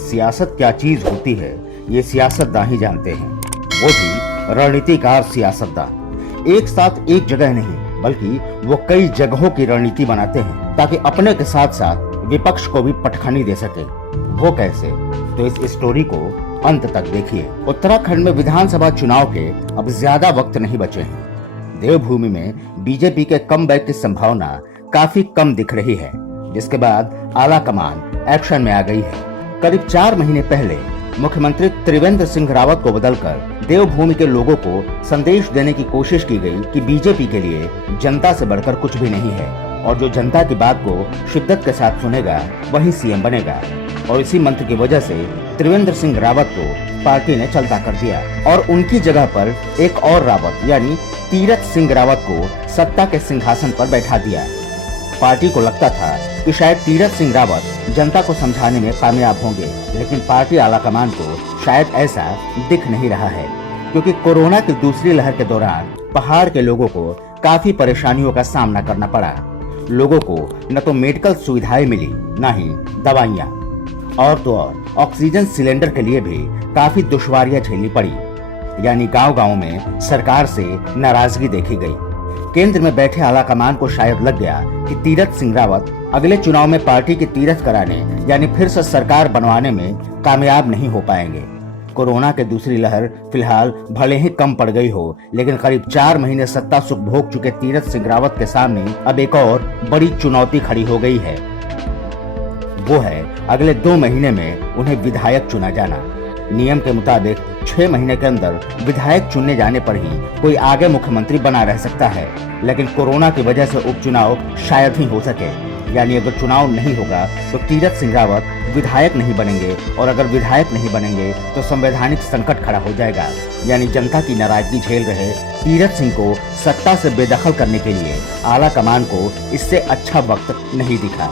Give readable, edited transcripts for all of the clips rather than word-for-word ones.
सियासत क्या चीज होती है ये सियासतदान ही जानते हैं, वो भी रणनीतिकार सियासतदान। एक साथ एक जगह नहीं बल्कि वो कई जगहों की रणनीति बनाते हैं ताकि अपने के साथ साथ विपक्ष को भी पटखनी दे सके। वो कैसे, तो इस स्टोरी को अंत तक देखिए। उत्तराखंड में विधानसभा चुनाव के अब ज्यादा वक्त नहीं बचे हैं। देवभूमि में बीजेपी के कमबैक की संभावना काफी कम दिख रही है, जिसके बाद आला कमान एक्शन में आ गई है। करीब 4 महीने पहले मुख्यमंत्री त्रिवेंद्र सिंह रावत को बदलकर देवभूमि के लोगों को संदेश देने की कोशिश की गई कि बीजेपी के लिए जनता से बढ़कर कुछ भी नहीं है और जो जनता की बात को शिद्दत के साथ सुनेगा वही सीएम बनेगा। और इसी मंत्र की वजह से त्रिवेंद्र सिंह रावत को पार्टी ने चलता कर दिया और उनकी जगह पर एक और रावत यानी तीरथ सिंह रावत को सत्ता के सिंहासन पर बैठा दिया। पार्टी को लगता था कि शायद तीरथ सिंह रावत जनता को समझाने में कामयाब होंगे, लेकिन पार्टी आलाकमान को शायद ऐसा दिख नहीं रहा है, क्योंकि कोरोना की दूसरी लहर के दौरान पहाड़ के लोगों को काफी परेशानियों का सामना करना पड़ा। लोगों को न तो मेडिकल सुविधाएं मिली, न ही दवाइयाँ, और तो और ऑक्सीजन सिलेंडर के लिए भी काफी दुश्वारियां झेलनी पड़ी। यानी गांव-गांव में सरकार से नाराजगी देखी गई। केंद्र में बैठे आलाकमान को शायद लग गया कि तीरथ सिंह रावत अगले चुनाव में पार्टी की तीरथ कराने यानी फिर से सरकार बनवाने में कामयाब नहीं हो पाएंगे। कोरोना की दूसरी लहर फिलहाल भले ही कम पड़ गई हो, लेकिन करीब 4 महीने सत्ता सुख भोग चुके तीरथ सिंह रावत के सामने अब एक और बड़ी चुनौती खड़ी हो गई है। वो है अगले 2 महीने में उन्हें विधायक चुना जाना। नियम के मुताबिक 6 महीने के अंदर विधायक चुनने जाने पर ही कोई आगे मुख्यमंत्री बना रह सकता है, लेकिन कोरोना की वजह से उपचुनाव शायद ही हो सके। यानी अगर चुनाव नहीं होगा तो तीरथ सिंह रावत विधायक नहीं बनेंगे, और अगर विधायक नहीं बनेंगे तो संवैधानिक संकट खड़ा हो जाएगा। यानी जनता की नाराजगी झेल रहे तीरथ सिंह को सत्ता से बेदखल करने के लिए आला कमान को इससे अच्छा वक्त नहीं दिखा।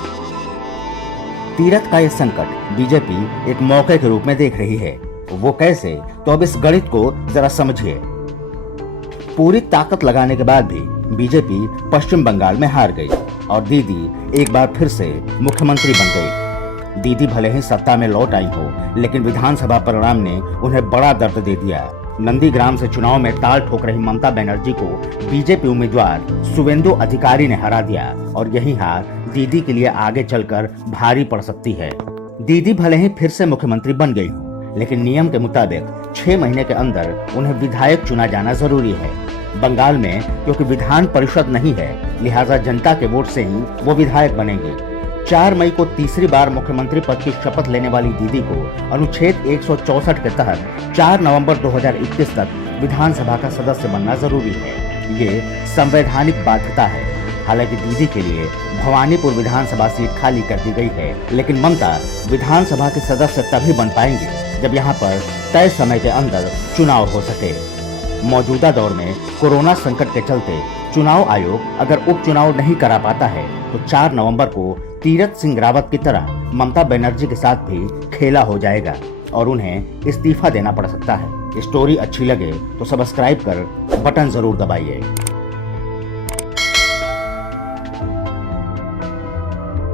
तीरथ का यह संकट बीजेपी एक मौके के रूप में देख रही है। वो कैसे, तो अब इस गणित को जरा समझिए। पूरी ताकत लगाने के बाद भी बीजेपी पश्चिम बंगाल में हार गई और दीदी एक बार फिर से मुख्यमंत्री बन गई। दीदी भले ही सत्ता में लौट आई हो, लेकिन विधानसभा परिणाम ने उन्हें बड़ा दर्द दे दिया। नंदीग्राम से चुनाव में ताल ठोक रही ममता बनर्जी को बीजेपी उम्मीदवार शुवेंदु अधिकारी ने हरा दिया, और यही हार दीदी के लिए आगे चलकर भारी पड़ सकती है। दीदी भले ही फिर से मुख्यमंत्री बन गई हो, लेकिन नियम के मुताबिक 6 महीने के अंदर उन्हें विधायक चुना जाना जरूरी है। बंगाल में क्योंकि विधान परिषद नहीं है, लिहाजा जनता के वोट से ही वो विधायक बनेंगे। 4 मई को तीसरी बार मुख्यमंत्री पद की शपथ लेने वाली दीदी को अनुच्छेद 164 के तहत 4 नवंबर 2021 तक विधानसभा का सदस्य बनना जरूरी है। ये संवैधानिक बाध्यता है। हालांकि दीदी के लिए भवानीपुर विधानसभा सीट खाली कर दी गई है, लेकिन ममता विधानसभा के सदस्य तभी बन पाएंगे जब यहाँ पर तय समय के अंदर चुनाव हो सके। मौजूदा दौर में कोरोना संकट के चलते चुनाव आयोग अगर उपचुनाव नहीं करा पाता है तो 4 नवंबर को तीरथ सिंह रावत की तरह ममता बनर्जी के साथ भी खेला हो जाएगा और उन्हें इस्तीफा देना पड़ सकता है। स्टोरी अच्छी लगे तो सब्सक्राइब कर बटन जरूर दबाइए।